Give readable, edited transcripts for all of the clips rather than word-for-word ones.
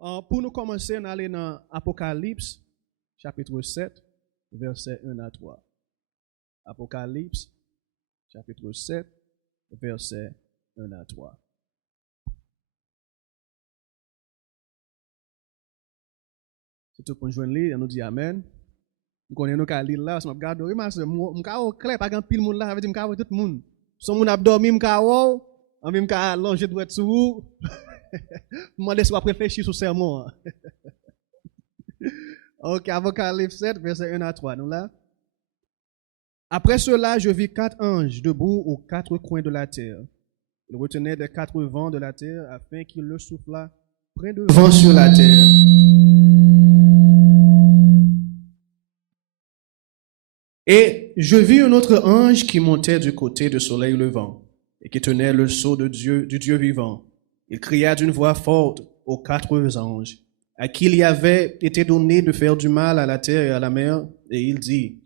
Pour nous commencer, on aller dans Apocalypse, chapitre 7, versets 1 à 3. Apocalypse, chapitre 7, versets 1 à 3. C'est tout pour nous joindre, on nous dit Amen. Nous connaissons qu'à lire là, on regarde, oui, ma soeur, je clair, pas grand pile monde là, veut dire que tout le monde. Si on a dormi, on a allongé de être sous. Je laisse pas réfléchir sur ce sermon. Ok, Apocalypse 7, verset 1 à 3. Nous là. Après cela, je vis 4 anges debout aux 4 coins de la terre. Ils retenaient des 4 vents de la terre afin qu'il le soufflât près de vent sur la terre. Et je vis un autre ange qui montait du côté du soleil levant et qui tenait le sceau de Dieu, du Dieu vivant. Il cria d'une voix forte aux 4 anges, à qui il y avait été donné de faire du mal à la terre et à la mer, et il dit,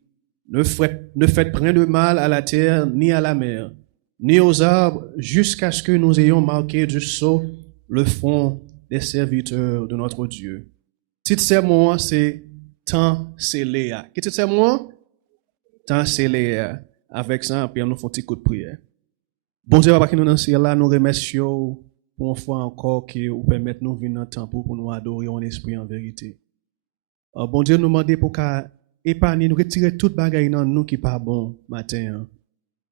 ne faites rien de mal à la terre, ni à la mer, ni aux arbres, jusqu'à ce que nous ayons marqué du sceau le front des serviteurs de notre Dieu. Titre sermon, c'est Temps scellé. Qu'est-ce que c'est moi? Temps scellé. Avec ça, puis on nous fait un petit coup de prière. Bon Dieu, papa qui nous dans ciel là, nous remercions pour une fois encore qui vous permettre de nous venir dans le temple pour nous adorer en esprit en vérité. Bon Dieu, nous demandons pour qu'à épargner, nous retirer toute bagaille dans nous qui pas bon matin.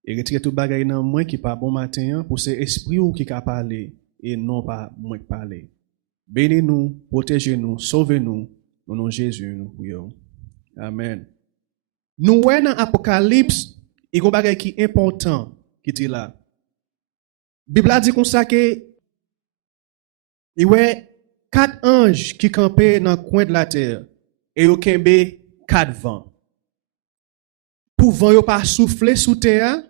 Et retirer toute bagaille dans moi qui pas bon matin pour ces esprits ou qui a parlé et non pas moi qui parler. Bénis-nous, protégez-nous, sauvez-nous. Au nom de Jésus, nous prions. Amen. Nous voyons dans l'Apocalypse, il y a un bagage qui est important qui dit là. La Bible a dit comme ça que il y a 4 anges qui campaient dans le coin de la terre et ils ont 4 vents. Pour vent yo pas souffler sous terre,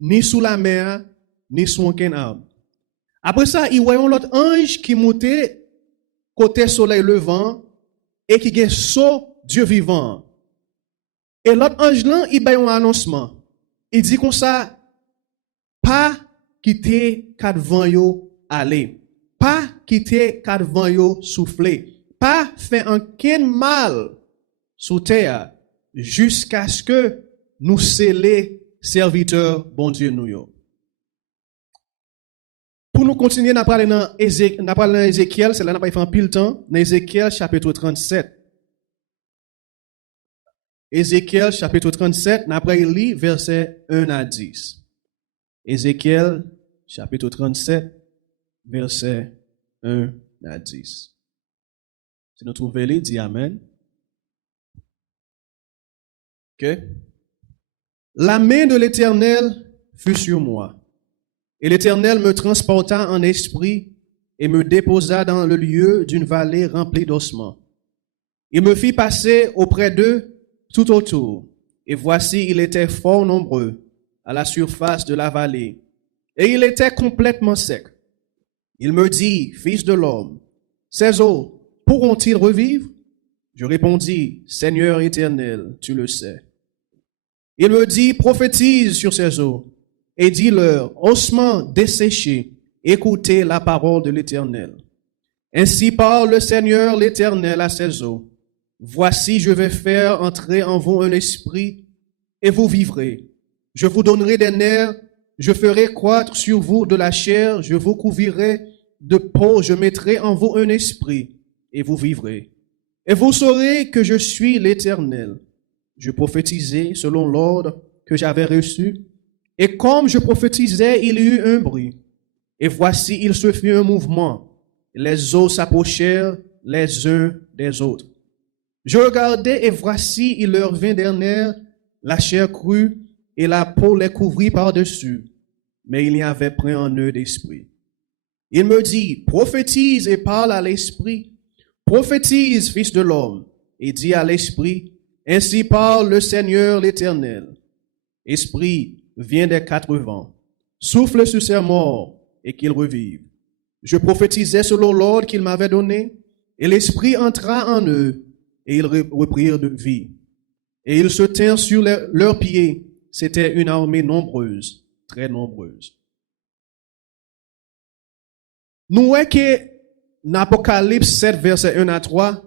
ni sous la mer, ni sous aucun arbre. Après ça, il y a un autre ange qui montait côté soleil levant et qui est sceau Dieu vivant. Et l'autre ange là, il a un annoncement. Il dit comme ça, pas quitter 4 vents yo aller. Pas quitter 4 vents yo souffler. Pas faire aucun mal sous terre jusqu'à ce que nous scellons serviteurs bon Dieu nous yo. Pour nous continuer, nous parlons dans Ézéchiel, c'est là nous pas fait un pile temps, dans Ézéchiel chapitre 37. Ézéchiel chapitre 37, nous après lire verset 1 à 10. Ézéchiel chapitre 37, verset 1 à 10. Si nous trouvons les, dit Amen. Ok? La main de l'Éternel fut sur moi. Et l'Éternel me transporta en esprit et me déposa dans le lieu d'une vallée remplie d'ossements. Il me fit passer auprès d'eux tout autour. Et voici, il était fort nombreux à la surface de la vallée. Et il était complètement sec. Il me dit, Fils de l'homme, ces eaux pourront-ils revivre? Je répondis, Seigneur éternel, tu le sais. Il me dit, prophétise sur ces eaux et dis-leur, ossements desséchés, écoutez la parole de l'Éternel. Ainsi parle le Seigneur l'Éternel à ces eaux. Voici, je vais faire entrer en vous un esprit et vous vivrez. Je vous donnerai des nerfs, je ferai croître sur vous de la chair, je vous couvrirai de peau, je mettrai en vous un esprit et vous vivrez. Et vous saurez que je suis l'Éternel. Je prophétisais selon l'ordre que j'avais reçu. Et comme je prophétisais, il y eut un bruit. Et voici, il se fit un mouvement. Les eaux s'approchèrent les uns des autres. Je regardai et voici, il leur vint des nerfs, la chair crue et la peau les couvrit par-dessus. Mais il y avait point en eux d'esprit. Il me dit, prophétise et parle à l'esprit. Prophétise, fils de l'homme, et dis à l'esprit, ainsi parle le Seigneur l'Éternel. Esprit, viens des 4 vents, souffle sur ces morts et qu'ils revivent. Je prophétisais selon l'ordre qu'il m'avait donné, et l'Esprit entra en eux, et ils reprirent de vie. Et ils se tinrent sur leurs pieds. C'était une armée nombreuse, très nombreuse. Nous voyons que dans Apocalypse 7, verset 1 à 3,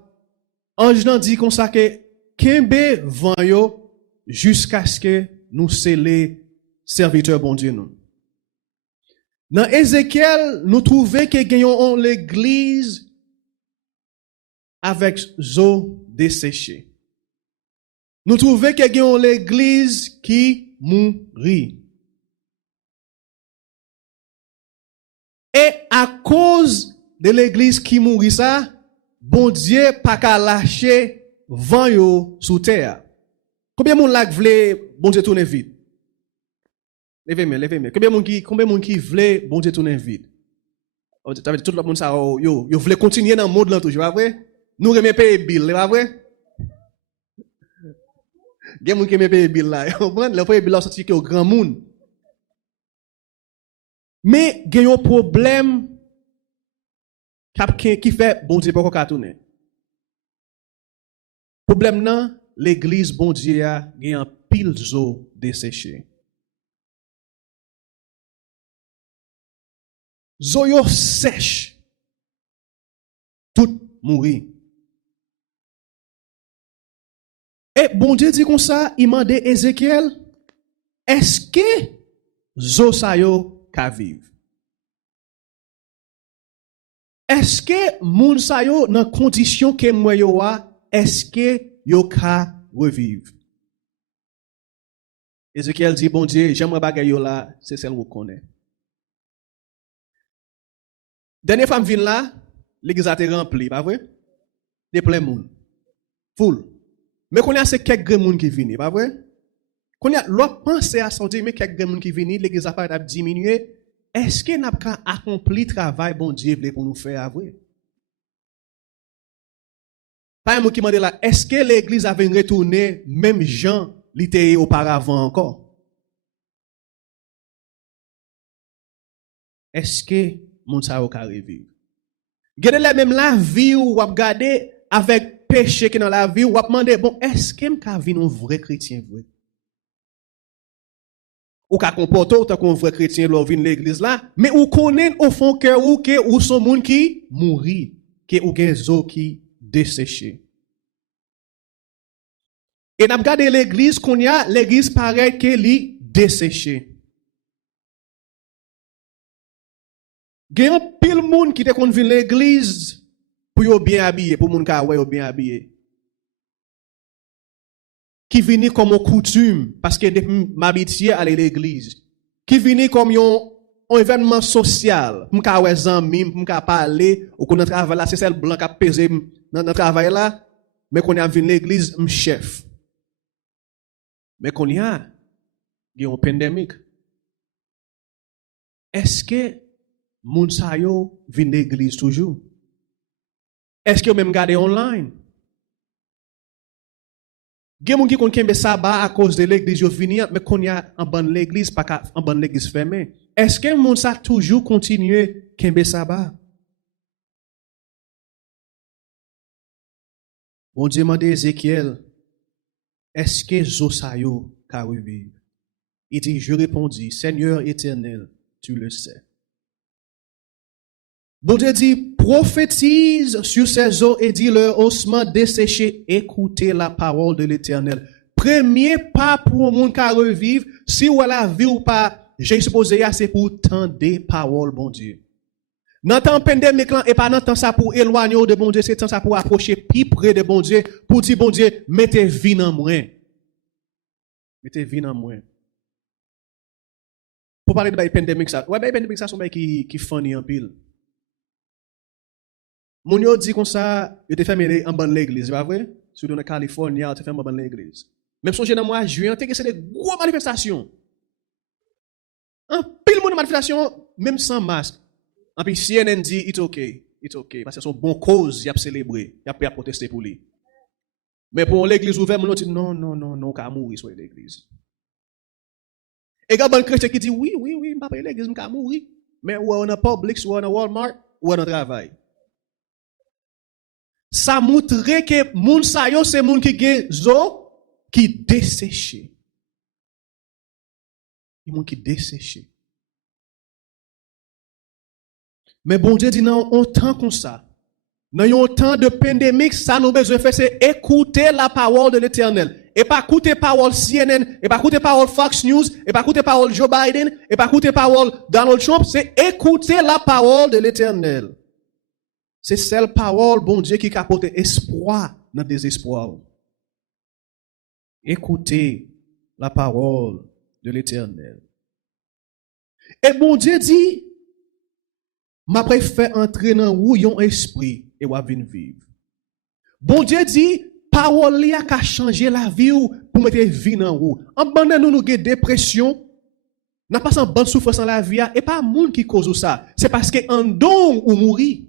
ange nan dit comme ça que Kembe vent yo jusqu'à ce que nous scellons serviteur bon Dieu nous. Dans Ézéchiel, nous trouvons que gagnons l'église avec eau desséchée. Nous trouvons que gagnons l'église qui mourit. Et à cause de l'église qui mourit ça, bon Dieu pas qu'à lâcher vent yo sous terre. Combien de monde vle bon Dieu tourner vite? Levez-moi. Combien de monde qui vle bon Dieu tourner vite? Ça veut dire tout le monde ça yo vle continuer dans le monde là toujours, pas vrai? Nous remet payer bill, pas vrai? Gen moun qui remet payer bill là, comprendre? Le payer bill là sorti que au grand monde. Mais il y a un problème qui fait bon Dieu pas qu'on tourner. Problème nan, l'église bon Dieu a un pile d'eau desséchée. Zo yo sèche. Tout mourir. Et bon Dieu dit comme ça, il m'a dit Ézéchiel, est-ce que zo sa yo ka vive? Est-ce que moun sa yo dans condition que moi yo a, est-ce que yo ka revivre? Ézéchiel dit bon Dieu, j'aimerais bagay yo là, c'est celle vous connaît. Dernière fois vinn là, l'église a été remplie, pas vrai? De plein monde. Full. Mais qu'on a c'est quelques monde qui viennent, pas vrai? Qu'on a l'autre pensée à sortir mais quelques monde qui viennent, l'église a pas diminué. Est-ce que n'a pas accompli travail bon Dieu voulait pour nous faire vrai? Pas un mot qui m'a dit là, est-ce que l'église avait retourné même Jean l'était auparavant encore? Est-ce que moun sa yo ka revivre? Gade la même la vie ou ap gade avec péché qui dans la vie ou ap demander bon est-ce que m'ka vinn un vrai chrétien vrai? Ou ka comporter ou tant qu'on vrai chrétien lor vinn l'église là, mais ou connaît au fond cœur ou que ou son monde qui mouri, que ou gen zo qui desséché. Et n'a gade l'église qu'on y a, l'église paraît que li desséché. Il y a un pile monde qui te kon vinn l'église pour yo bien habillé, pour moun ka wè yo bien habillé. Qui vini comme une coutume parce que depuis m'habitué à l'église. Qui vini comme un événement social, m'ka wè zanmi, m'ka parler, ou qu'on travail là, c'est celle blanc qui a pesé dans travail là, mais qu'on a vinn l'église chef. Mais qu'on y a une pandémie. Est-ce que moun sa yo vinn l'église toujours? Est-ce que vous même gardez online? Gen moun ki kon kembe sabbat à cause de l'église yo vini, mais qu'on y a en bonne l'église pas en bonne l'église fermée. Est-ce que moun sa toujours continuer kembe sabbat? Bon Dieu m'a dit Ézéchiel, est-ce que zo sa yo ka revivre? Il dit, je répondis, Seigneur éternel, tu le sais. Bon Dieu dit, prophétise sur ces eaux et dis-leur, ossements desséchés, écoutez la parole de l'Éternel. Premier pas pour un monde qui revivre, si ou la vie ou pas, j'ai supposé, c'est pour tendre paroles, bon Dieu. Dans le temps pandémique, et pas dans le temps ça pour éloigner de bon Dieu, c'est temps ça pour approcher plus près de bon Dieu, pour dire, bon Dieu, mettez vie dans moi. Mettez vie dans moi. Pour parler de la pandémique, ça, ouais, la pandémique, ça, c'est un qui funny en pile. Moun yo dit comme ça, yo te fermé en bonne l'église, pas vrai? Surtout en Californie, yo te fermé en bonne l'église. Même si dans mois juin, c'est des grosses manifestations. En pile de manifestations, même sans masque. En puis CNN dit, it's okay, parce que c'est une bonne cause, y a célébré, y a pas protester pour lui. Mais pour l'église ouverte, moun dit non, ka mourir sur l'église. Et quand bon chrétien qui dit oui, m'pa pas l'église, m'ka mourir. Mais ou on a Publix, ou on a Walmart, ou on a travail. Ça montre que moun sa yo c'est moun qui gen zo qui desséché. Il moun qui desséché. Mais bon Dieu dit non, on temps comme ça. Dans un temps de pandémie, ça nous besoin faire, c'est écouter la parole de l'Éternel. Et pas écouter parole CNN, et pas écouter parole Fox News, et pas écouter parole Joe Biden, et pas écouter parole Donald Trump, c'est écouter la parole de l'Éternel. C'est celle parole, bon Dieu, qui capote espoir dans le désespoir. Écoutez la parole de l'Éternel. Et bon Dieu dit, m'a fait entrer dans vous un esprit et vous venir vivre. Bon Dieu dit, parole li a changer la vie pour mettre vie dans vous. En bande nous avons dépression, n'a pas en bonne souffrance dans la vie et pas monde qui cause ça. C'est parce que en don ou mourir.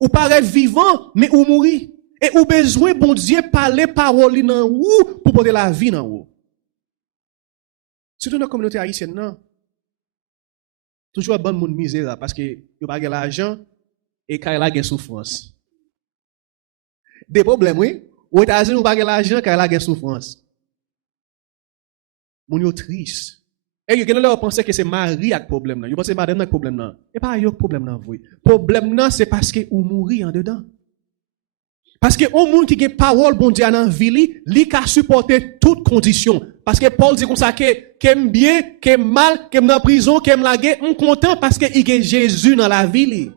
Ou paraît vivant mais ou mourir. Et ou besoin bon Dieu parler parole dans vous pour porter la vie dans vous. Surtout dans la communauté haïtienne non. Toujours bon monde misère parce que yo pas l'argent et quand il a une souffrance. Des problèmes oui, aux États-Unis ou pas l'argent quand il a une souffrance. Moun yo triste. Et yo gen penser que c'est Marie avec problème là. Yo pense madame avec problème là. Et pas yo problème là vous. Problème là c'est parce que ou mourir en dedans. Parce que au monde qui a parole bon Dieu dans vie li ka supporter toutes conditions. Parce que Paul dit comme ça que qu'aime bien, qu'aime mal, qu'aime dans prison, qu'aime la guerre, on content parce que il y a Jésus dans la vie li.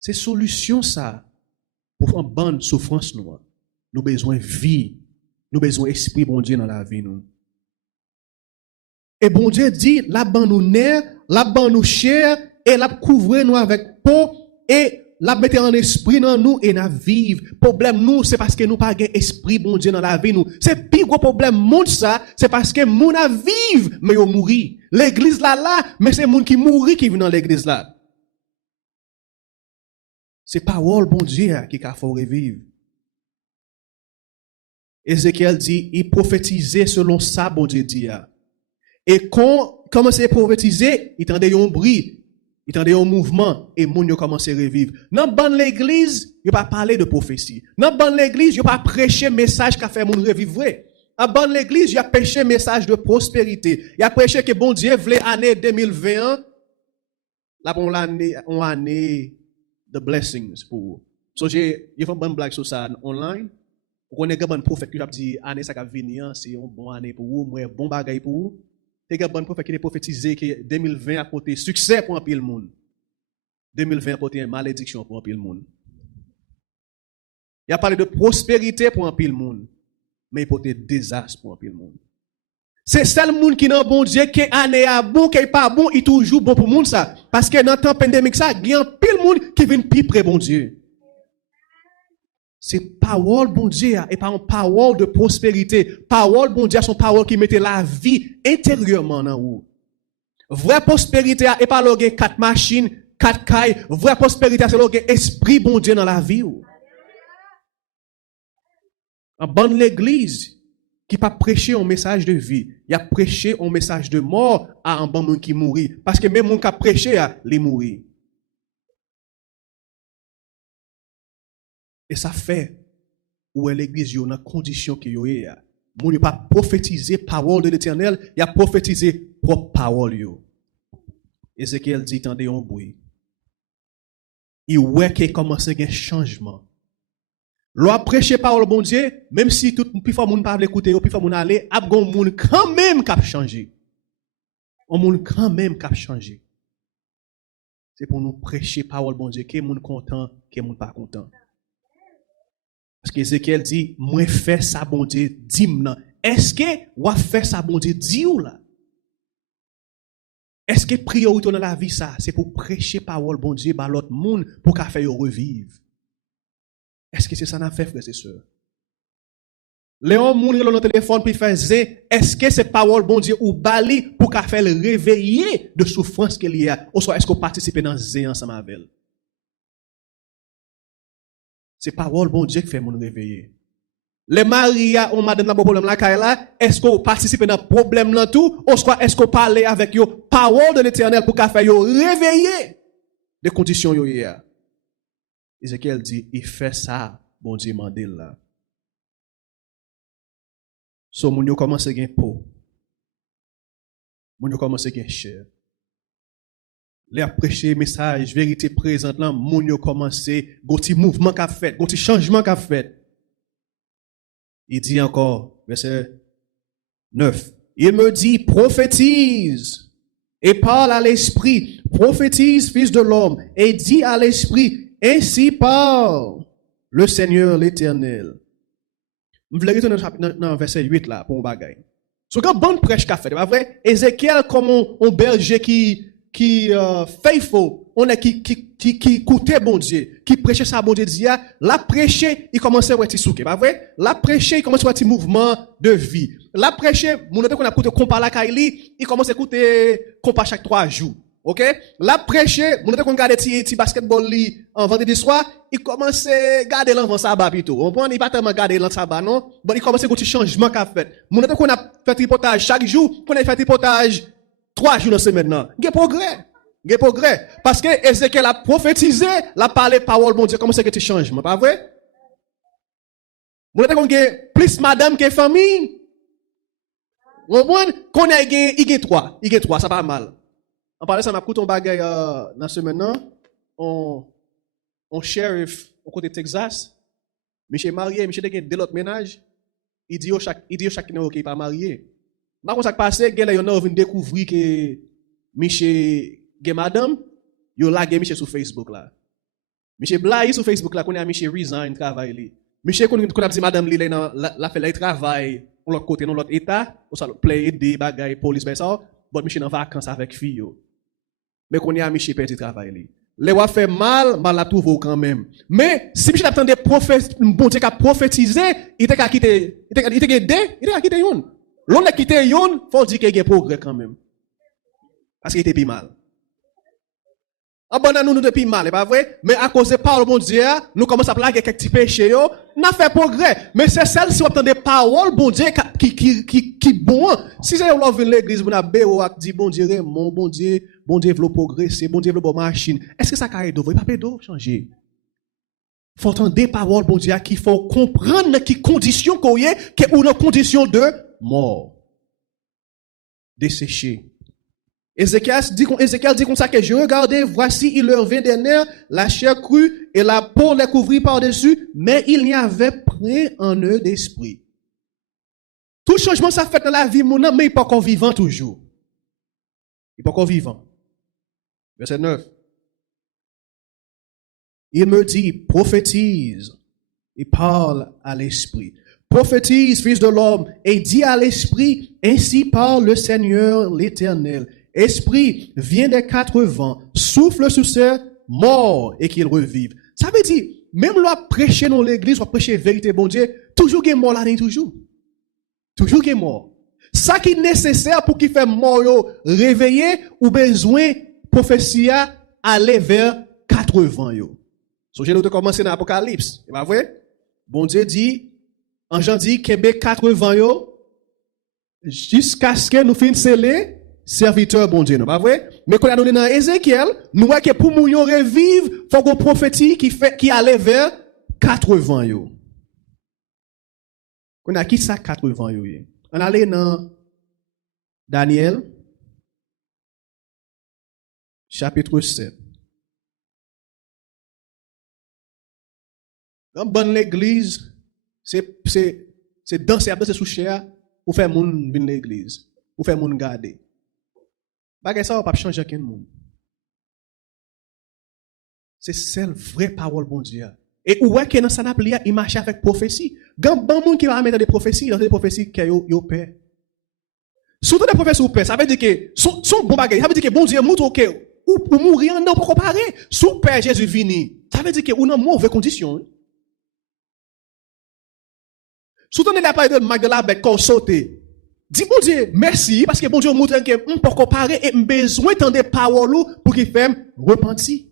C'est solution ça pour une bonne souffrance nous. Nous besoin vie, nous besoin esprit bon Dieu dans la vie nous. Et bon Dieu dit la ban nous nerf, la ban nous chair et la couvrir nous avec peau et la mettre en esprit dans nous et na vivre. Problème nous c'est parce que nous pas gain esprit bon Dieu dans la vie nous. C'est plus gros problème monde ça, c'est parce que moun a vivre mais yo mourir. L'église là mais c'est moun qui mourir qui vient dans l'église là. C'est parole bon Dieu qui a fait revivre. Ézéchiel dit il prophétisait selon ça bon Dieu dit. Et quand commence à prophétiser, il tendait un bruit. Il tendait un mouvement et moun yo commencé à revivre. Dans ban l'église, il pas parler de prophétie. Dans ban l'église, il pas prêcher message qui fait moun revivre. Dans ban l'église, il a prêché message de prospérité. Il a prêché que bon Dieu voulait année 2021 là pour l'année de blessings pour. So j'ai fait une bonne blague sur ça online. Vous connaissez un bon prophète qui a dit année ça va venir, c'est une bonne année pour vous, moi bon bagaille pour vous. Il y a un bon prophète qui a prophétisé que 2020 a porté succès pour un pile monde. 2020 a porté une malédiction pour un pile monde. Il a parlé de prospérité pour un pile monde, mais il a porté désastre pour un pile monde. C'est seul monde qui n'a bon Dieu qui année à bon, qui est pas bon, il toujours bon pour monde ça. Parce que dans le temps pandémique ça, il y a un pile monde qui vient plus près bon Dieu. C'est parole bon Dieu et pas une parole de prospérité. Parole bon Dieu, son parole qui mettait la vie intérieurement dans vous. Vraie prospérité et pas loger 4 machines, 4 cailles. Vraie prospérité c'est loger esprit bon Dieu dans la vie. En bonne l'église qui pas prêcher un message de vie, il a prêché un message de mort à un bon monde qui mourit parce que même mon qui a prêché à les mourir. Et ça fait où est l'église yo dans condition qui yo est. Moun yo pas prophétiser parole de l'Éternel, il a prophétisé propre parole yo. Ézéchiel dit tendez un bruit. Il ouais qu'il commence à un changement. L'on prêcher parole bon Dieu, même si tout plus fort moun pas l'écouter, plus fort moun aller, a gon moun quand même qui a changé. On moun quand même qui a changé. C'est pour nous prêcher parole bon Dieu, que moun content, que moun pas content. Parce que Ézéchiel dit, moi fais ça bon Dieu, dis-moi. Est-ce que ou fait ça bon Dieu, dis ou là? Est-ce que priorité dans la vie ça, c'est pour prêcher parole bon Dieu par l'autre monde pour qu'à faire revivre? Est-ce que c'est ça qu'on a fait, frères et sœurs? Léon moun dans notre téléphone puis faisait, est-ce que c'est parole bon Dieu ou bali pour qu'à faire le réveiller de souffrance qu'il y a? Ou soit est-ce qu'on participe dans zé ensemble avec elle? C'est parole bon Dieu qui fait mon réveiller. Les maria on madame dans problème là, est-ce qu'on participe dans problème là tout ou soit est-ce qu'on parle avec yo parole de l'Éternel pour qu'a faire yo réveiller des conditions yo hier. Ézéchiel dit il fait ça bon Dieu mandé là. So moun yo commence gen peau. Moun yo commence gen chair. les a prêché message, vérité présente là, moun yo commencé, gon ti mouvement qu'a fait, gon ti changement qu'a fait. Il dit encore, verset 9. Il me dit, prophétise et parle à l'esprit, prophétise, fils de l'homme, et dis à l'esprit, ainsi parle le Seigneur l'Éternel. Je voulais retourner dans le verset 8 là, pour un bagay. C'est quand bonne prêche qu'a fait, pas vrai? Ézéchiel, comme un berger qui faithful, on est qui écoutait bon Dieu, qui prêchait ça bon Dieu dit, la prêcher, il commençait à être souké, pas vrai? La prêcher, il commençait à être mouvement de vie. La prêcher, mon qu'on a écouté compas la Kaili, il commence à écouter compas chaque 3 jours. OK? La prêcher, mon qu'on regarde ti basketball li en vendredi soir, il commence à garder l'enfant sabbat plutôt. On prend il pas tellement garder l'enfant sabbat non, bon il commence à écouter changement qu'a fait. Mon qu'on a fait reportage chaque jour, qu'on a fait reportage 3 jours dans semaine là. Il y a progrès. Il y a progrès. Parce que Ézéchiel a prophétisé, la parlé parole bon Dieu, comment c'est que tu changes, pas vrai? Mon qu'on a plus madame que famille. On qu'on a il y a 3, ça pas mal. En parlant ça m'a coûté un bagay dans semaine là, on sheriff au côté Texas, monsieur marié, monsieur de l'autre ménage, il dit au chaque qui pas marié. Par contre ça passé, gars là yo vinn découvrir que monsieur gay madame, yo lagué monsieur sur Facebook là. Monsieur Blay sur Facebook là connait monsieur resign travail li. Monsieur qu'on a dit madame li là la fait le travail de l'autre côté dans l'autre état, ou ça play des bagay police ben ça, bon monsieur en vacances avec fille yo. Mais qu'on y a Michel perdu travail li. Les wa fait mal la trouve quand même. Mais si Michel attendait bon Dieu qu'a prophétisé, il t'a quitté, il t'a quitté yon. L'on a quitté yon, faut dire qu'il y a progrès quand même. Parce qu'il était plus mal. Abandonne nous depuis mal, pas vrai? Mais à cause de parole bon Dieu, nous commençons à plaguer quelques petits péchés yo, n'a fait progrès. Mais c'est celle si on entend des paroles bon Dieu qui bon. Si c'est on vient l'église on a béo dit bon Dieu, bon Dieu veut progresser, bon Dieu veut bonne machine. Est-ce que ça carré d'eau, pas d'eau changer? Faut entendre des paroles bon Dieu qu'il faut comprendre qui condition qu'on y est, que une condition de mort. Desséché. Ézéchiel dit comme ça que je regardais, voici, il leur vint des nerfs, la chair crue et la peau les couvrit par-dessus, mais il n'y avait point en eux d'esprit. Tout changement ça fait dans la vie, mon âme, mais il n'est pas encore vivant toujours. Il n'est pas encore vivant. Verset 9. Il me dit, prophétise et parle à l'esprit. Prophétise, fils de l'homme, et dis à l'esprit, ainsi parle le Seigneur l'Éternel. Esprit, viens des 4 vents, souffle sur ces morts et qu'ils revivent. Ça veut dire, même là, prêcher dans l'église, ou prêcher vérité, bon Dieu, toujours qu'il y a mort là, toujours. Toujours qu'il y a mort. Ça qui est nécessaire pour qu'il fait mort, réveiller, ou besoin, prophétie, aller vers 4 vents, yo. So, j'ai de commencer dans l'Apocalypse. C'est pas vrai? Bon Dieu dit, en Jean dit, qu'il y a 4 vents, yo, jusqu'à ce que nous finissions sceller, serviteur bon Dieu, non pas vrai? Mais quand on a donné dans Ézéchiel, nous voyons que pour nous revivre, il faut qu'on prophétie qui allait vers 80 yo. On a qui ça 80 yo? On allait dans Daniel chapitre 7. Dans bonne l'église, c'est danser sous chair pour faire moun venir l'église, pour faire moun garder. Bagay ça va pas changer aucun monde. C'est celle vraie parole bon Dieu. Et où est que dans ça n'a pas il marche avec prophétie. Grand bon monde qui va mettre des prophéties, dans des prophéties que yo père. Surtout des prophéties ou père, ça veut dire que son bon bagay, ça veut dire que bon Dieu montre que ou mourir non pour comparer. Sous père Jésus vini. Ça veut dire que ou dans mauvaise condition. Surtout on est là parler de mag de la bête qu'on sauter. Dis bon Dieu, merci, parce que bon Dieu montre que on peut comparer et besoin d'entendre des paroles pour qu'il fasse repentir.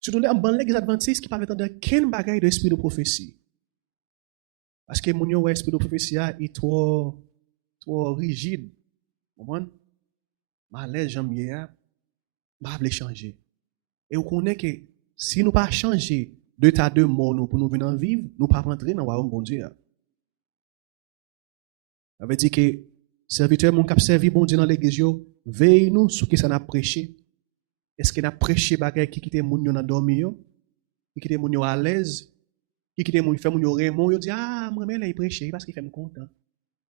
Surtout les bonnes l'église adventiste qui parlent de quel bagage de l'esprit de prophétie. Parce que mon esprit de prophétie est trop rigide. Vous comprenez? Malaise, j'aime bien, pas le changer. Et vous connaissez que si nous pas changer de tas de mots pour nous venir vivre, nous pas rentrer dans le royaume bon Dieu. Ça veut dire que serviteur, mon cap servi, bon Dieu dans l'église, veille nous sur qui ça n'a prêché. Est-ce qu'il a prêché bagay qui quitte moun yo nan dormi yo? Qui quitte moun yo à l'aise? Qui quitte moun fait moun yo remon yo dit ah moi mais là il prêcher parce qu'il fait me content.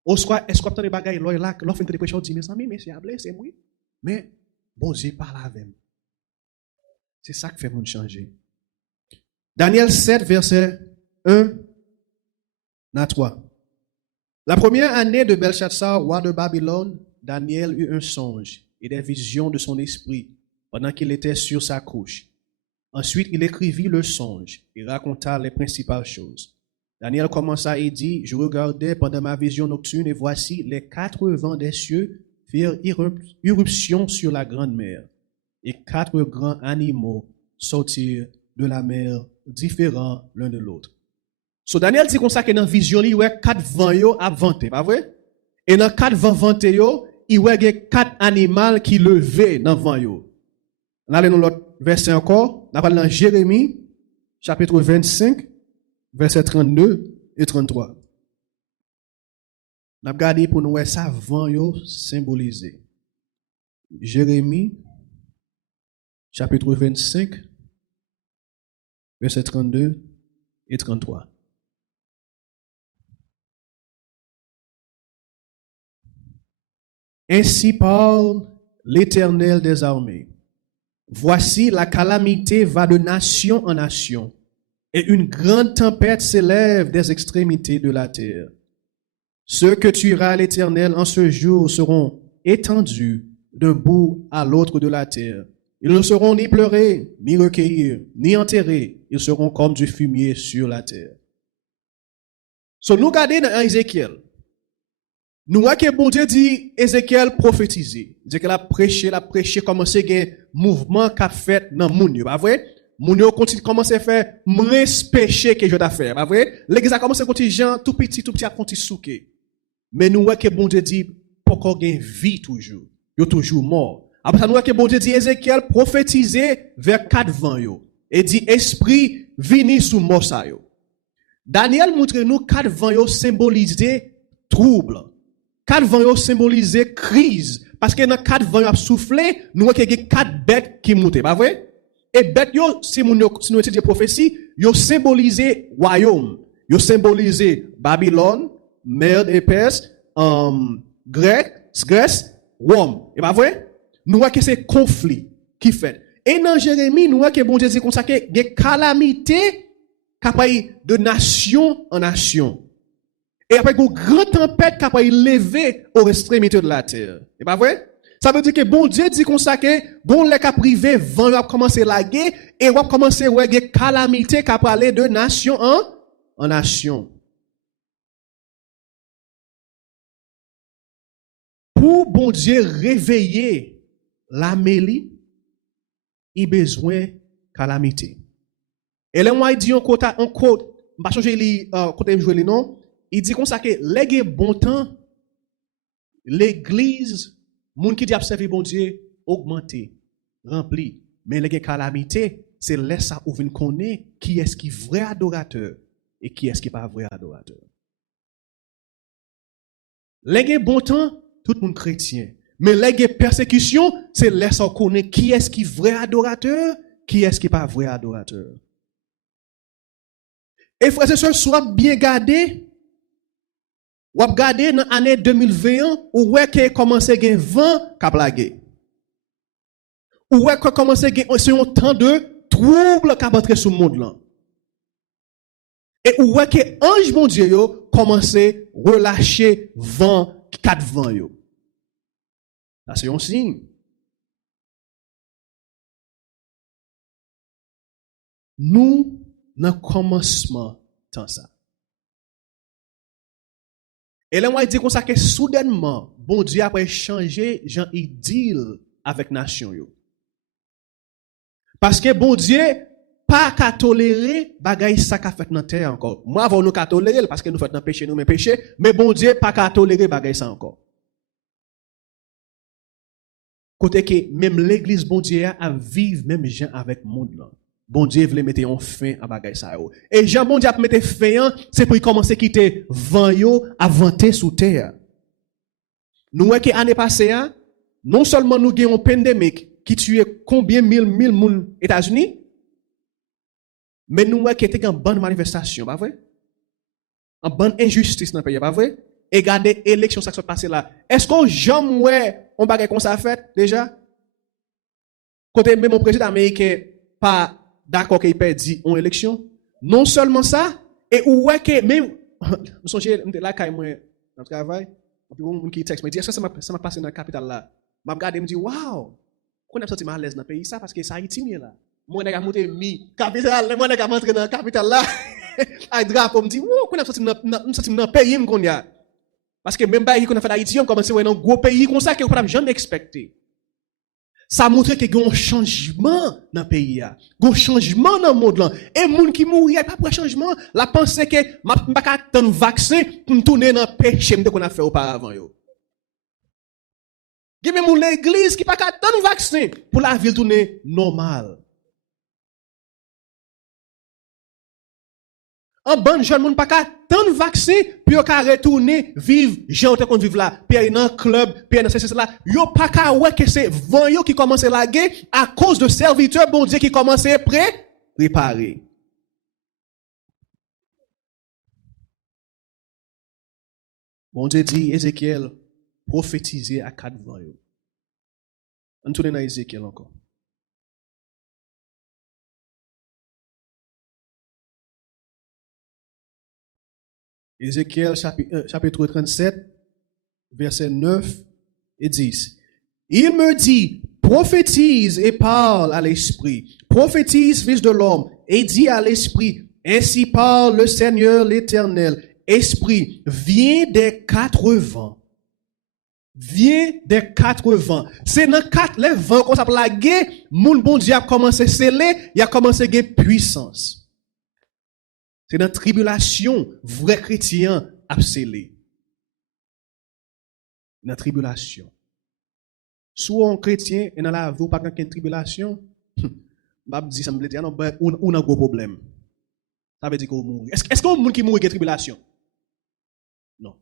Est-ce qu'on entend des bagay là l'offre de prêcher on dit mais c'est ablé c'est moi. Mais bon Dieu parle avec moi. C'est ça qui fait moun changer. Daniel 7 verset 1 à 3. La première année de Belshazzar, roi de Babylone, Daniel eut un songe et des visions de son esprit pendant qu'il était sur sa couche. Ensuite, il écrivit le songe et raconta les principales choses. Daniel commença et dit, je regardais pendant ma vision nocturne et voici les 4 vents des cieux firent irruption sur la grande mer et 4 grands animaux sortirent de la mer différents l'un de l'autre. So Daniel dit comme ça que dans vision il y a 4 vents yo à vanter, pas vrai? Et dans 4 vents vanter yo, il y a 4 animaux qui levaient dans vent yo. On allait dans l'autre verset encore, on parle dans Jérémie chapitre 25 verset 32 et 33. On a regardé pour nous voir ça vent yo symbolisé. Jérémie chapitre 25 verset 32 et 33. Ainsi parle l'Éternel des armées. Voici la calamité va de nation en nation, et une grande tempête s'élève des extrémités de la terre. Ceux que tuera l'Éternel en ce jour seront étendus d'un bout à l'autre de la terre. Ils ne seront ni pleurés, ni recueillis, ni enterrés. Ils seront comme du fumier sur la terre. So, nous regardons dans Ézéchiel. Nous voyons que bon Dieu dit, Ézéchiel prophétisé. Il dit qu'il a prêché, commencé à un mouvement qu'a fait dans le monde, pas vrai? Moun yo continue commencer à faire moins péché que je dois faire, pas vrai? L'église a commencé à continuer gens tout petit à continuer souké. Mais nous voyons que bon Dieu dit, pourquoi gain vie toujours? Yo toujours mort. Après ça nous voyons que bon Dieu dit, Ézéchiel prophétisé vers 4 vents yo. Et dit, esprit, vini sous mort ça yo. Daniel montre nous 4 vents yo symboliser trouble. 4 vents yo symboliser crise. Parce que dans 4 vents yo a soufflé, nous voyons qu'il y a 4 bêtes qui montent, pas vrai? Et bêtes yo, si nous étudions prophétie, yo symboliser royaume. Yo symboliser Babylone, Mède et Perse, Grèce, Rome. Et pas vrai? Nous voyons que c'est conflit qui fait. Et dans Jérémie, nous voyons que bon Dieu dit consacré des calamités capable de nation en nation. Et après une grande tempête capable de lever aux extrémités de la terre. Et pas vrai? Ça veut dire que bon Dieu dit consacré, bon les cas privés vont commencer à laguer et va commencer à avoir des calamités capable aller de nation en nation. Pour bon Dieu réveiller l'Amélie, il a besoin de calamité. Et là, moi, il dit en côte, je ne vais pas changer les côté jouer les noms. Il dit comme ça que les bon temps, l'église, moun qui dit observer bon Dieu, augmenter, remplir. Mais les calamités, c'est là ça où vous connaissez qui est-ce qui est vrai adorateur et qui est-ce qui n'est pas vrai adorateur. Les bon temps, tout le monde chrétien. Mais les persécutions, c'est là ça qu'on connaît qui est-ce qui est vrai adorateur, qui est-ce qui n'est pas vrai adorateur. Et frères et sœurs, soit bien gardé, ou regardez dans l'année 2021, où est que commencé à gagner vent qui a plagué. Où est que commencé à gagner un temps de trouble qui a entré sur le monde là. Et où est que ange mon Dieu yo commencé à relâcher vent, 4 vents yo. Ça c'est un signe. Nous, dans le commencement, tant ça. Et là, moi, il dit comme ça que soudainement, bon Dieu a changé, Jean, il deal avec nation yo. Parce que bon Dieu, pas qu'à tolérer, bagay ça qu'a fait dans terre encore. Moi, avant nous qu'à tolérer, parce que nous faisons dans péché, nous, mais péché, mais bon Dieu, pas qu'à tolérer, bagay ça encore. Côté que même l'église, bon Dieu, a vivre même gens avec le monde là. Bon Dieu voulait mettre un fin à bagay ça yo. Et Jean bon Dieu a mettre fin, c'est pour commencer à quitter vent yo à vanter sous terre. nous voyons que l'année passée, non seulement nous avons une pandémie qui tuait combien mille moun aux États-Unis, mais nous voyons qu'il y a une bonne manifestation, pas vrai? Une bonne injustice dans le pays, pas vrai? Et regardez l'élection qui s'est passée là. Est-ce qu'on jamais ouais, on bagay comme ça fait déjà? Côté même mon président américain pas d'accord qu'il perdit une élection. Non seulement ça, et ouais que même nous songez là quand moi dans le travail, puis on qui texte me dit est-ce que ça m'a passé dans la capitale là. M'a regardé me dit waouh, qu'on a senti mal à l'aise dans le pays ça parce que ça Haïti là. Moi n'a monté mi capitale, moi n'a monté dans la capitale là. Ay drapeau me dit wow, qu'on a senti dans pays me qu'on y a. Parce que même pays qu'on a fait d'Haïti, on commence à voir un gros pays comme ça que on n'a jamais expecté. Ça montre qu'il y a un changement dans le pays. Il y a un changement dans le monde. Et les gens qui mourent, il n'y a pas de changement. La pensée que je ne peux pas attendre un vaccin pour me tourner dans le péché qu'on a fait auparavant. Il y a même l'église qui ne peut pas attendre un vaccin pour la vie tourner normale. Un bon jeune monde pas qu'à tant de vaccins puis qu'à retourner vivre gens qu'on vivre là puis dans club puis dans ceci là yo pas qu'à ouais que c'est vent yo qui commence la guerre à cause de serviteurs bon Dieu qui commence à préparer. Bon Dieu dit Ézéchiel prophétiser à quatre vents yo. On tourne dans Ézéchiel encore. Ézéchiel chapitre 37, versets 9 et 10. Il me dit, prophétise et parle à l'esprit. Prophétise, fils de l'homme, et dis à l'esprit, ainsi parle le Seigneur l'Éternel. Esprit, viens des quatre vents. Viens des quatre vents. C'est dans les vents qu'on s'appelle la guerre, mon bon Dieu a commencé à sceller, il a commencé à gagner puissance. C'est dans la tribulation, vrai chrétien a scellé. Dans la tribulation. Soit un chrétien et dans la vie, pas qu'une tribulation, je dis ça me dit, non, on a un gros problème. Ça veut dire qu'on mourit. Est-ce qu'on monde qui mourit avec tribulation? Non.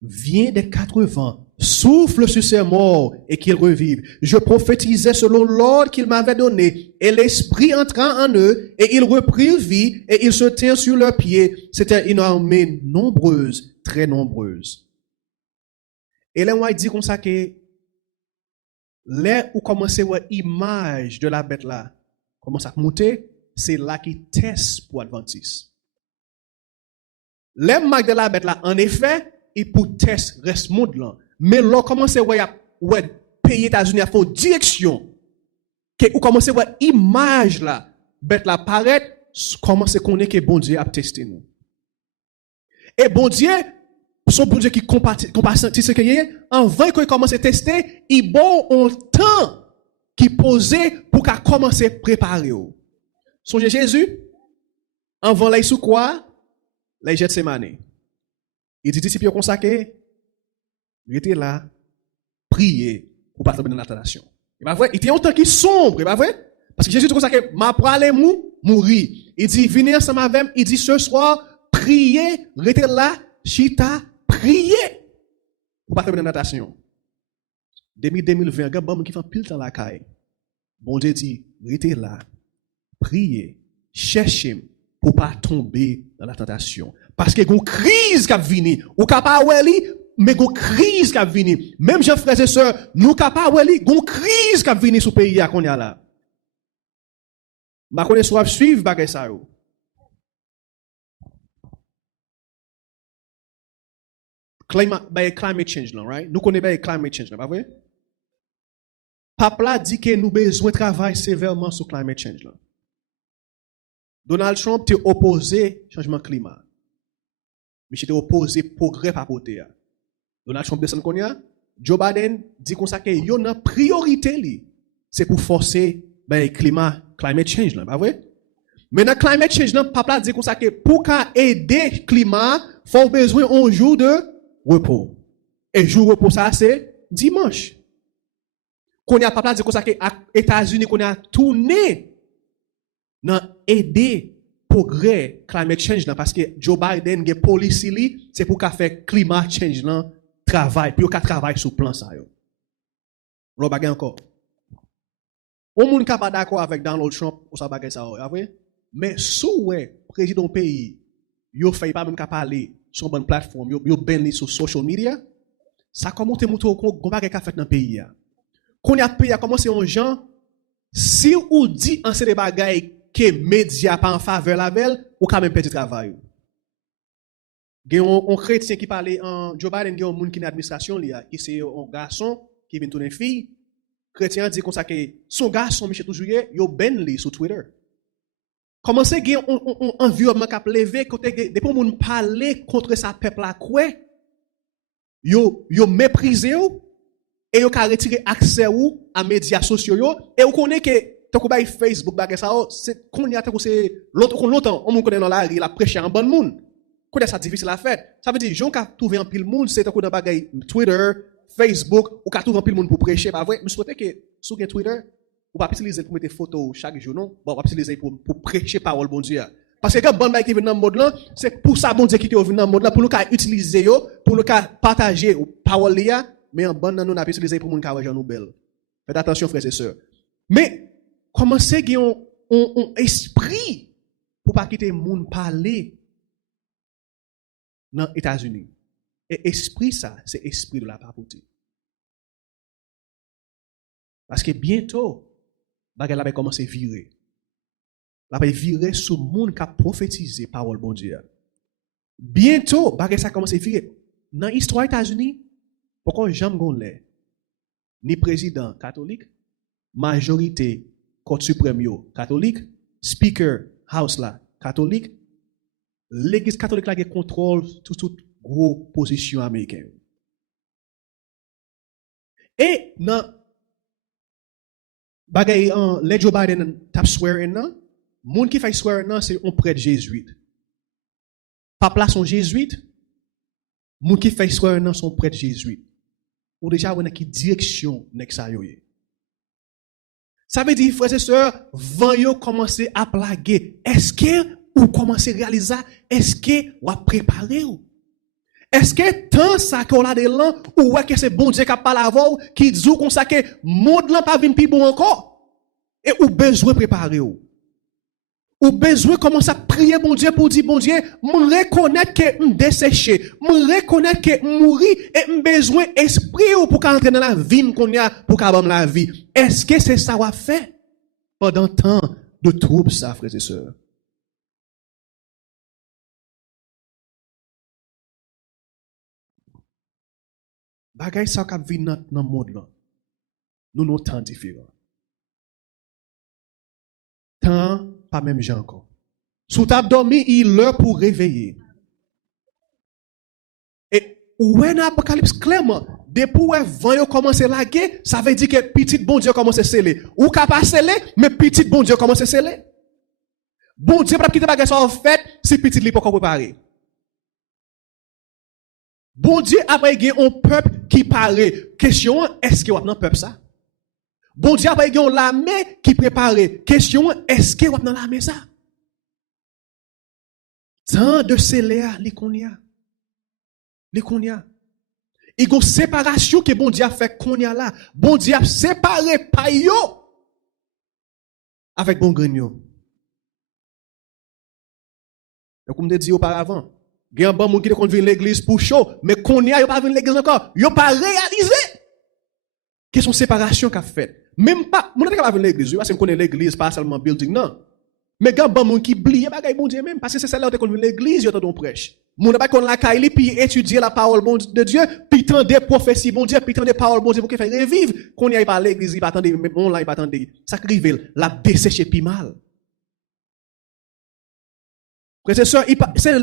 Viens des quatre vents, souffle sur ces morts et qu'ils revivent. Je prophétisais selon l'ordre qu'il m'avait donné, et l'esprit entra en eux, et ils reprirent vie, et ils se tinrent sur leurs pieds. C'était une armée nombreuse, très nombreuse. Et là, on dit comme ça que, là où commençait l'image de la bête là, commence à monter, c'est là qui teste pour Adventiste. L'image de la bête là, en effet, et pour test reste monde là mais là commence ouais pays États-Unis a fait direction que ou commence ouais image là bête là paraît commence connaître que bon Dieu a testé nous et bon Dieu son bon Dieu qui compatissant ce que y avant qu'il commence à tester il bon un temps qui posait pour qu'à commencer à préparer songez Jésus avant là sous quoi là jette ses manées. Il dit disciples consacrés, il était là, prier pour pas tomber dans la tentation. C'est pas vrai? Il était un temps qui sombre, c'est pas vrai? Parce que Jésus dit consacré, m'a pralé mourir. Il dit, venez ensemble avec moi, il dit ce soir, priez, restez là, chita, priez pour pas tomber dans la tentation. 2020, regarde, bon, qui fait pile dans la caille. Bon Dieu dit, restez là, priez, cherchez pour pas tomber dans la tentation. Parce que une crise qui a venu, ou capable mais une crise qui a venu. Même Jean frères et sœurs, nous capable une crise qui a venu sur le pays qu'on y a là. Ma connaissance suivre bagay ça yo. Climate change là, right? Nous connaissons bien climate change là, pas vrai? Papa dit que nous besoin de travailler sévèrement sur climate change là. Donald Trump t'est opposé au changement climat. Mais j'étais opposé progrès par côté. Donald Trump descend qu'on y a. Joe Biden dit qu'on ça que y a une priorité li. C'est pour forcer climate change là, pas vrai? Mais dans climate change là, papa dit qu'on ça que pour aider climat, faut besoin un jour de repos. Et jour de repos ça c'est dimanche. Qu'on y a papa dit qu'on ça que États-Unis qu'on a tourné dans aider progrès climate change là parce que Joe Biden gen policy li, c'est pour qu'a faire climat change là travail, puis qu'a travail sur plan ça yo. L'on bagay encore. On moun ka pas d'accord avec Donald Trump ou ça bagay ça vrai? Mais sous ouais président pays yo fait pas même ka parler sur une bonne plateforme, yo ben li sur social media, ça commence monter gon bagay ka fait dans pays ya. Qu'on y a pays a commencé en gens si ou dit en ces bagay que médias pas en faveur la belle ou quand même perdre travail. Gen on chrétien qui parlait en Joe Biden gen un monde qui dans administration li qui c'est un garçon qui vient tourner fille. Chrétien dit comme ça que son garçon Michel toujours yo ben li sur Twitter. Comment c'est gen un environnement qui a levé côté depuis moun parler contre sa peuple là quoi yo mépriser ou et yo ka retirer accès ou à médias sociaux yo et on connaît que tant que Facebook bagay ça c'est qu'on y a c'est longtemps on connaît dans la rue la prêcher en bon monde connaît ça difficile à faire ça veut dire gens ka trouver en pile monde c'est tant que dans bagay Twitter Facebook ou ka trouver en pile monde pour prêcher pas vrai je souhaite que sur Twitter ou pas utiliser pour mettre photo chaque jour non bon on va utiliser pour prêcher parole bon Dieu parce que quand bon bagay qui vient dans le monde là c'est pour ça bon Dieu qui te vient dans le monde là pour nous ka utiliser yo pour nous ka partager parole là mais en bon nous n'a pas utilisé pour moun ka nous belle faites attention frères et sœurs mais comment c'est qu'il y a un esprit pour pas quitter moun parler dans les États-Unis. Et esprit ça, c'est esprit de la pauvreté. Parce que bientôt, bagay la va commencer à virer. La va virer sur moun qui a prophétisé parole bon Dieu. Bientôt, bagay ça commence à virer. Dans l'histoire des États-Unis, pourquoi jamais gon lè ni président catholique, majorité Cour suprême catholique, speaker house là catholique, l'église catholique là qui contrôle toute gros position américaine. Et dans bagay les Joe Biden tap swear nan, moun qui fait swear nan c'est un prêtre jésuite. Pas place son jésuite, moun qui fait swear nan son prêtre jésuite. Ou déjà on a qui direction nek sa yo. Ça veut dire, frères et sœurs, vent yo commencer à plaguer. Est-ce que vous commencez à réaliser? Est-ce que vous préparez? Est-ce que tant ça qu'on a de l'an, ou est-ce que c'est bon Dieu qui a parlé avant, qui dit comme ça que monde là pas vinn plus bon encore? Et ou besoin préparer ou? Ou besoin commencer à prier bon Dieu pour dire bon Dieu, me reconnaître que me desséché, me reconnaître que mourir et me besoin esprit ou pour qu'entrer dans la vie qu'on y a pour qu'avoir la vie. Est-ce que c'est ça qu'on fait pendant tant de troubles ça frères et sœurs? Bagay ça qu'a vivre dans le monde là. Nous nous temps différents. Tant pas même gens encore. Sous table dormi, il l'heure pour réveiller. Et où est l'Apocalypse clairement, depuis où vent commence à laguer, ça veut dire que petit bon Dieu commence à sceller. Ou capable sceller, mais petit bon Dieu commence à sceller. Bon Dieu pas quitter bagage ça en fait, si petit li pas préparé. Bon Dieu après il y a un peuple qui paraît. Question, est-ce que vous avez un peuple ça? Bon Dieu après il y a l'armée qui prépare. Question, est-ce que vous avez dans l'armée ça? Tant de céléa, les konya. Les konya. Il y a une séparation que bon Dieu a fait konya là. Bon Dieu a séparé payo avec bon grignon. Comme je dit auparavant, il y a un bon monde qui vient l'église pour chaud, mais konya, il pas venir l'église encore. Il pas réalisé. Quelle sont séparation qu'a fait? Même pas, mon pas venir l'église, parce que connaît l'église pas seulement building non. Mais quand bon monde qui oublie bagay bon Dieu même parce que c'est celle là qu'on vient l'église, yo t'on prêche. Mon pas qu'on la caille puis étudier la parole de Dieu, puis tant des prophéties bon Dieu, puis tant des paroles bon Dieu pour qu'il faire revivre. Qu'on y aille pas l'église, il pas attendre même on là il pas attendre. Ça crive la dessécher puis mal. Frères et sœurs,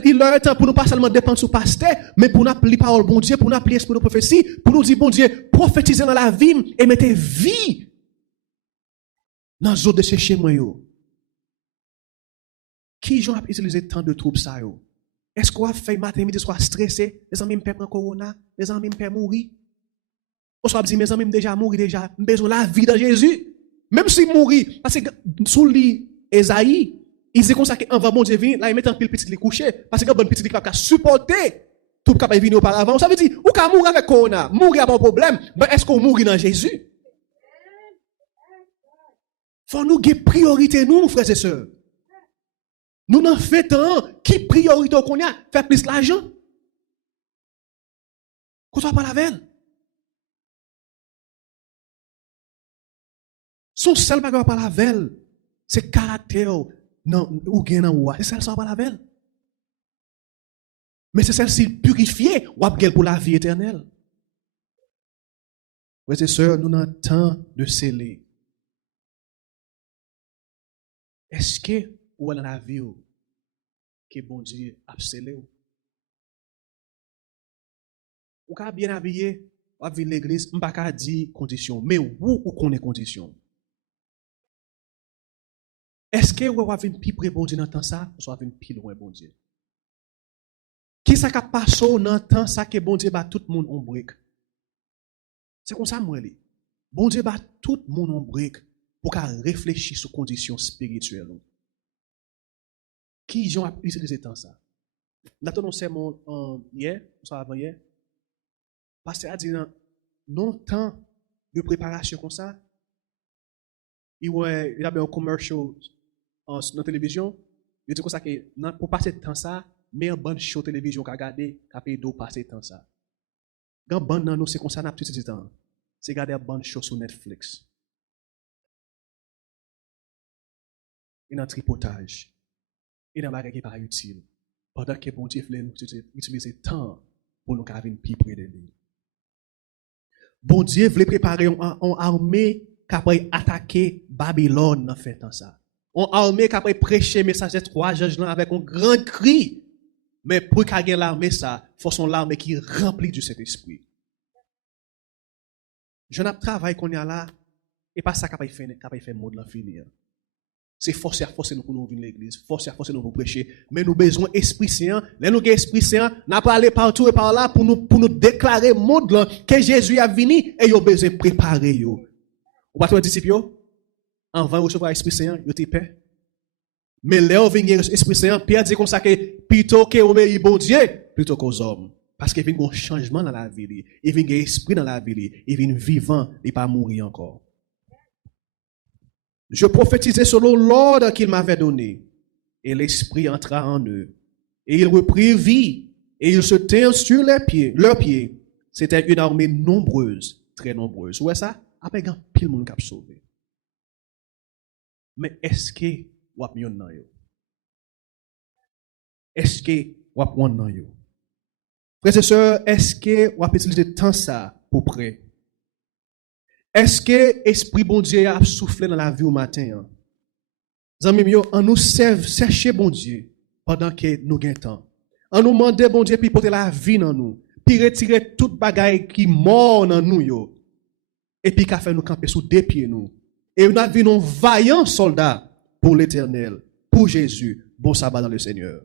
il leur est temps pour nous pas seulement dépendre sur pasteur, mais pour nous appeler parole bon Dieu, pour nous appeler esprit de prophétie, pour nous dire bon Dieu, prophétiser dans la vie et mettez vie dans les autres de ces moi yo. Qui j'en a utilisé tant de troubles ça yo? Est-ce qu'on a fait matin midi soir stressé, les amis me prennent corona, les amis me prennent mourir? On soit dit mes amis déjà mourir déjà, besoin la vie de Jésus. Même si mourir parce que sous lit Esaïe Il dit comme ça qu'en va bon Dieu venir, là il met un pile petit les coucher parce que bon petit qui va supporter tout le capable venir auparavant. Ça veut dire ou ka mourir avec corona, mourir pas de problème, mais est-ce qu'on mourit dans Jésus? Faut nous gagner priorité nous frères et sœurs. Nous n'en faisons qui priorité qu'on a faire plus l'argent. Qu'on soit pas la veille. Son seul bagage par la veille, c'est caractère non ou gain en ou. C'est celle ça pas la veille. Mais c'est celle-ci purifiée ou abgel pour la vie éternelle. Frères et sœurs, nous avons temps de sceller. Est-ce que ou dans la vie que bon Dieu a scellé ou ka bien habillé ou venir l'église, on pas ka dire condition, mais ou connaît condition. Est-ce que ou va venir plus près bon Dieu dans temps ça ou soit venir plus loin bon Dieu? Qui ça ka passe dans temps ça que bon Dieu bat tout le monde en brique? C'est comme ça moi li. Bon Dieu bat tout le monde en brique pour qu'à réfléchir sur conditions spirituelles. Qui ont utilisé tant ça? Nous avons sermon hier, ça avant hier. Pasteur a dit non temps de préparation comme ça. Il y avait un commercial dans la télévision. Il dit comme ça que pour passer le temps ça, mais un bon show télévision qu'a regardé, qu'a payé d'eau passer le temps ça. Quand bon nan nous c'est comme ça n'a plus de temps. C'est regarder un bon show sur Netflix. Et dans tripotage. Et dans bagage qui pas utile. Pendant que bon Dieu voulait nous utiliser temps pour nous garder une plus près de lui. Bon Dieu voulait préparer une armée qui après attaquer Babylone dans fait temps ça. Une armée qui après prêcher message de 3 juges avec un grand cri. Mais pour qu'il y ait l'armée ça, il faut son l'armée qui est remplie du Saint-Esprit. Je n'ai pas travail qu'on y a là et pas ça qui a fait mot de l'infini. C'est forcer nous pour nous venir l'église, forcer nous pour prêcher, mais nous besoin esprit saint. Là nous avons esprit saint, n'a pas aller partout et par là pour nous déclarer monde que Jésus a venu et yo besoin préparer yo. Ou pas toi disciple avant recevoir esprit saint, yo te paix. Mais là on vient esprit saint, Pierre dit comme ça que plutôt que obéir bon Dieu plutôt qu'aux hommes parce qu'il vient un changement dans la vie, il vient un esprit dans la vie, il vient vivant, il pas mourir encore. Je prophétisais selon l'ordre qu'il m'avait donné. Et l'esprit entra en eux. Et ils reprirent vie. Et ils se tinrent sur leurs pieds. C'était une armée nombreuse, très nombreuse. Où est ça? Après, il y a pile monde qui a sauvé. Mais est-ce que vous avez mis dans yo? Est-ce que vous avez mis dans yo? Frères et sœurs, est-ce que vous avez utilisé tant ça pour près? Est-ce que l'Esprit bon Dieu a soufflé dans la vie au matin? Amis, on nous chercher bon Dieu pendant que nous avons temps. On nous demande bon Dieu puis porter la vie dans nous, puis retirer toute bagaille qui mort dans nous yo. Et puis qu'a fait nous camper sous deux pieds nous. Et nous avons un vaillant soldat pour l'Éternel, pour Jésus. Bon sabbat dans le Seigneur.